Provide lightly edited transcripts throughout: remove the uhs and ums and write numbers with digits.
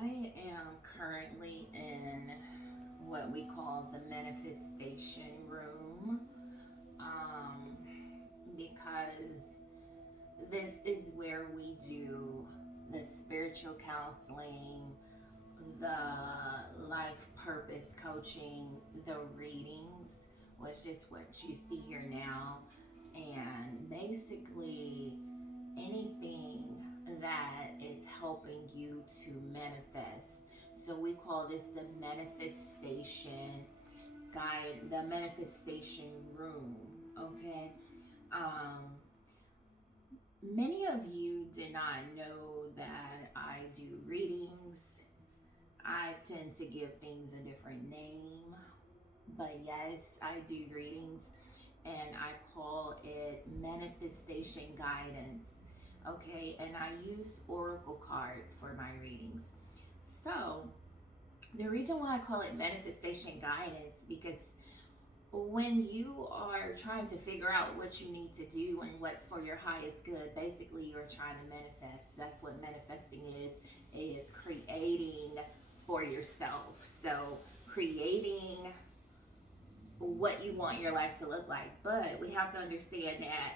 I am currently in what we call the manifestation room um, because this is where we do the spiritual counseling, the life purpose coaching, the readings, which is what you see here now, and basically anything that is helping you to manifest. So we call this the manifestation guide, the manifestation room. Okay. Um, Many of you did not know that I do readings. I tend to give things a different name, but yes, I do readings and I call it manifestation guidance. Okay, and I use oracle cards for my readings. So, the reason why I call it manifestation guidance because when you are trying to figure out what you need to do and what's for your highest good, basically you're trying to manifest. That's what manifesting is. It's creating for yourself. So creating what you want your life to look like. But we have to understand that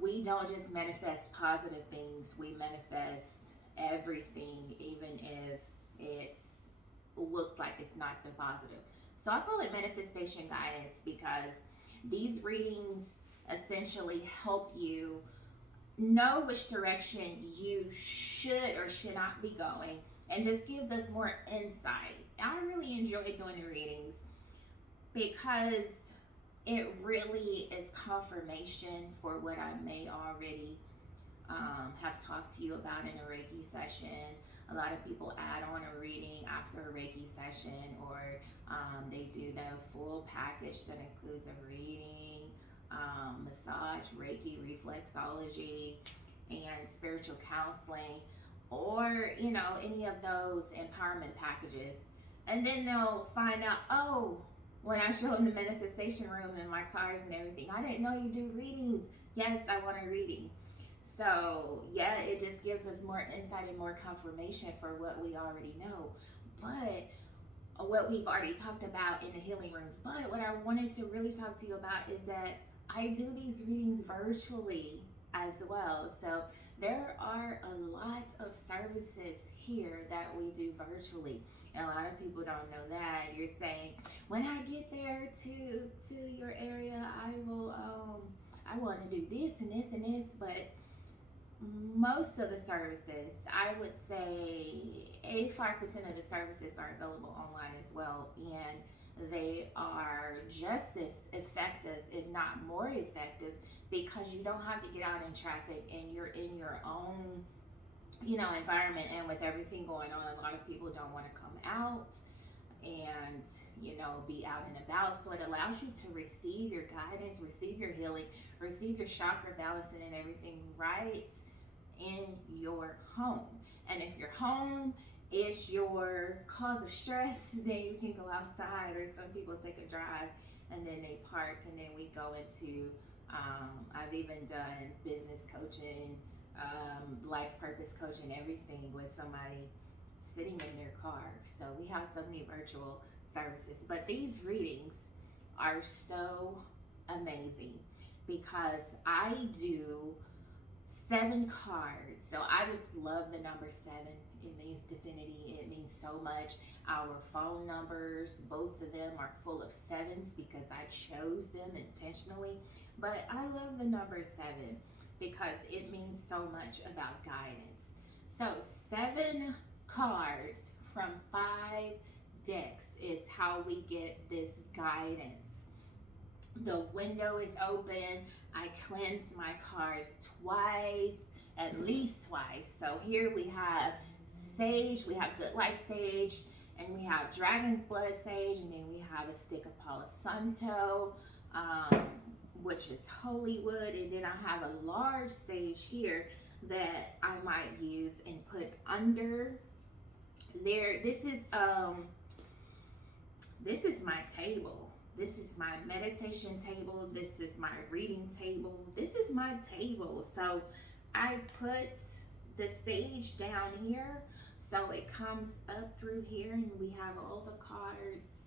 we don't just manifest positive things, we manifest everything, even if it looks like it's not so positive. So I call it manifestation guidance because these readings essentially help you know which direction you should or should not be going and just gives us more insight. I really enjoy doing the readings because it really is confirmation for what I may already have talked to you about in a Reiki session. A lot of people add on a reading after a Reiki session, or they do the full package that includes a reading, massage, Reiki, reflexology, and spiritual counseling, or any of those empowerment packages. And then they'll find out, oh, when I show them the manifestation room and my cards and everything, I didn't know you do readings. Yes, I want a reading. So, yeah, it just gives us more insight and more confirmation for what we already know. But what we've already talked about in the healing rooms. But what I wanted to really talk to you about is that I do these readings virtually as well. So, there are a lot of services here that we do virtually. And a lot of people don't know that. You're saying, when I get there to your area, I want to do this and this and this, but most of the services, I would say 85% of the services are available online as well, and they are just as effective, if not more effective, because you don't have to get out in traffic and you're in your own environment. And with everything going on, a lot of people don't want to come out and be out and about, so it allows you to receive your guidance, receive your healing, receive your chakra balancing and everything right in your home. And if your home is your cause of stress, then you can go outside, or some people take a drive and then they park, and then we go into I've even done business coaching, life purpose coaching, everything with somebody sitting in their car. So we have so many virtual services. But these readings are so amazing because I do 7 cards. So I just love the number 7. It means divinity. It means so much. Our phone numbers, both of them are full of 7s because I chose them intentionally. But I love the number 7 because it means so much about guidance. So 7 cards from 5 decks is how we get this guidance. The window is open. I cleanse my cards twice, at least twice. So here we have sage, we have good life sage, and we have dragon's blood sage, and then we have a stick of Palo Santo, which is holy wood, and then I have a large sage here that I might use and put under there. This is my table. This is my meditation table. This is my reading table. This is my table. So I put the sage down here So it comes up through here, and we have all the cards,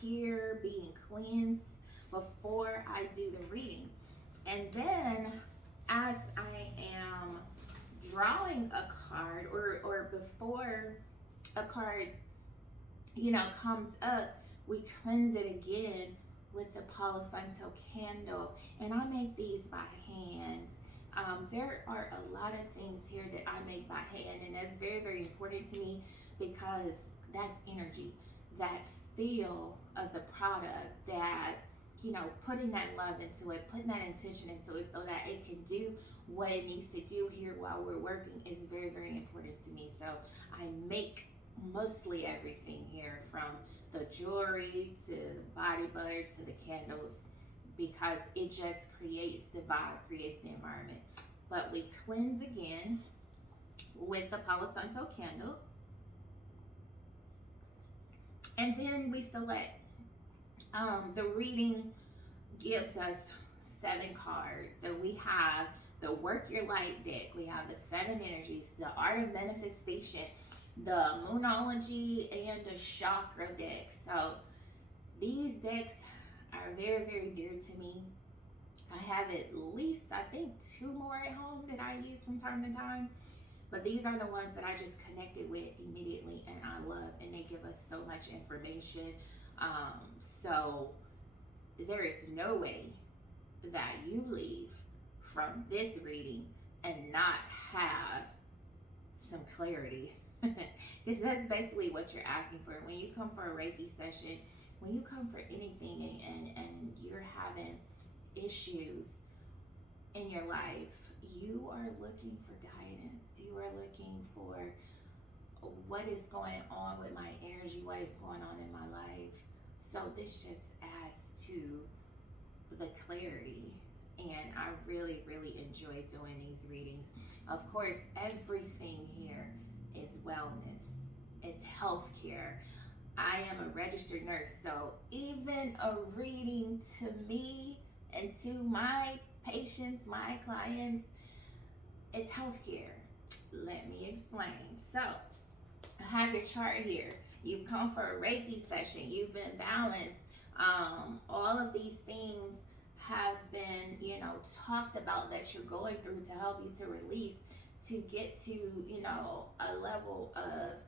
here being cleansed before I do the reading. And then as I am drawing a card, or before a card, comes up, we cleanse it again with the Palo Santo candle. And I make these by hand. There are a lot of things here that I make by hand, and that's very, very important to me because that's energy, that feel of the product, that, putting that love into it, putting that intention into it so that it can do what it needs to do here while we're working is very, very important to me. So I make mostly everything here, from the jewelry to the body butter to the candles, because it just creates the vibe, creates the environment. But we cleanse again with the Palo Santo candle. And then we select, the reading gives us 7 cards. So we have the Work Your Light deck, we have the 7 energies, the Art of Manifestation, the Moonology, and the Chakra deck. So these decks are very, very dear to me. I have at least, I think, 2 more at home that I use from time to time. But these are the ones that I just connected with immediately and I love, and they give us so much information. So there is no way that you leave from this reading and not have some clarity. Because that's basically what you're asking for. When you come for a Reiki session, when you come for anything, and you're having issues in your life, you are looking for guidance. You are looking for what is going on with my energy, what is going on in my life. So this just adds to the clarity. And I really, really enjoy doing these readings. Of course, everything here is wellness. It's healthcare. I am a registered nurse, so even a reading to me and to my patients, my clients, it's healthcare. Let me explain. So, I have your chart here. You've come for a Reiki session. You've been balanced. All of these things have been, talked about that you're going through to help you to release, to get to, a level of,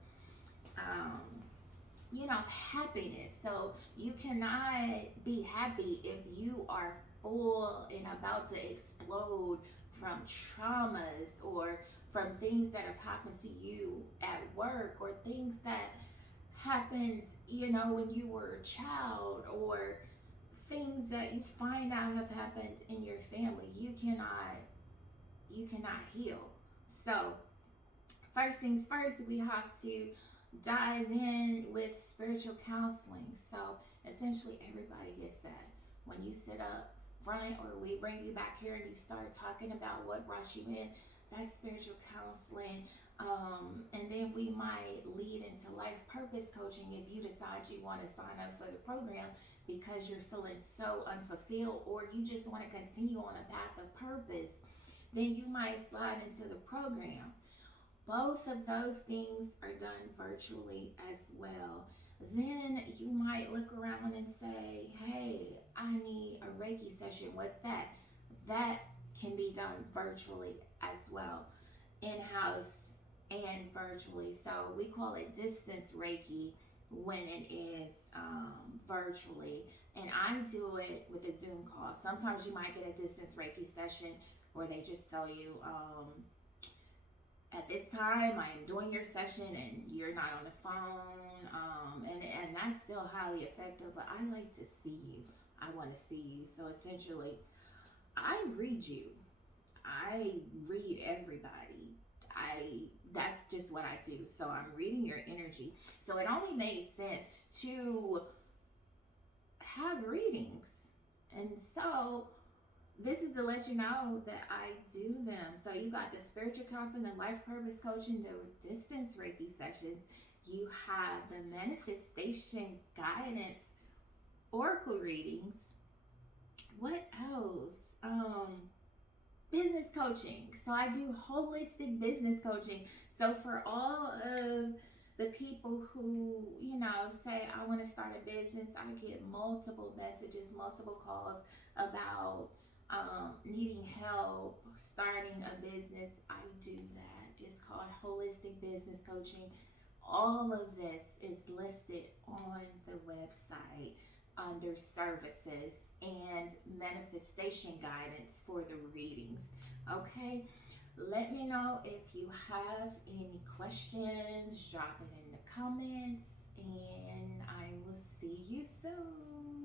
happiness. So you cannot be happy if you are full and about to explode from traumas, or from things that have happened to you at work, or things that happened, when you were a child, or things that you find out have happened in your family. You cannot heal. So first things first, we have to dive in with spiritual counseling. So essentially everybody gets that. When you sit up front, or we bring you back here and you start talking about what brought you in, that's spiritual counseling. And then we might lead into life purpose coaching if you decide you want to sign up for the program because you're feeling so unfulfilled, or you just want to continue on a path of purpose. Then you might slide into the program. Both of those things are done virtually as well. Then you might look around and say, hey, I need a Reiki session. What's that? That can be done virtually as well, in-house and virtually. So we call it distance Reiki when it is virtually. And I do it with a Zoom call. Sometimes you might get a distance Reiki session where they just tell you, at this time I am doing your session and you're not on the phone, and that's still highly effective, but I like to see you. I want to see you. So essentially, I read you. I read everybody. That's just what I do. So I'm reading your energy. So it only made sense to have readings. And so this is to let you know that I do them. So you got the spiritual counseling, the life purpose coaching, the distance Reiki sessions. You have the manifestation guidance oracle readings. What else? business coaching. So I do holistic business coaching. So for all of the people who, say, I want to start a business, I get multiple messages, multiple calls about needing help starting a business. I do that. It's called holistic business coaching. All of this is listed on the website under services and manifestation guidance for the readings. Okay, let me know if you have any questions, drop it in the comments, and I will see you soon.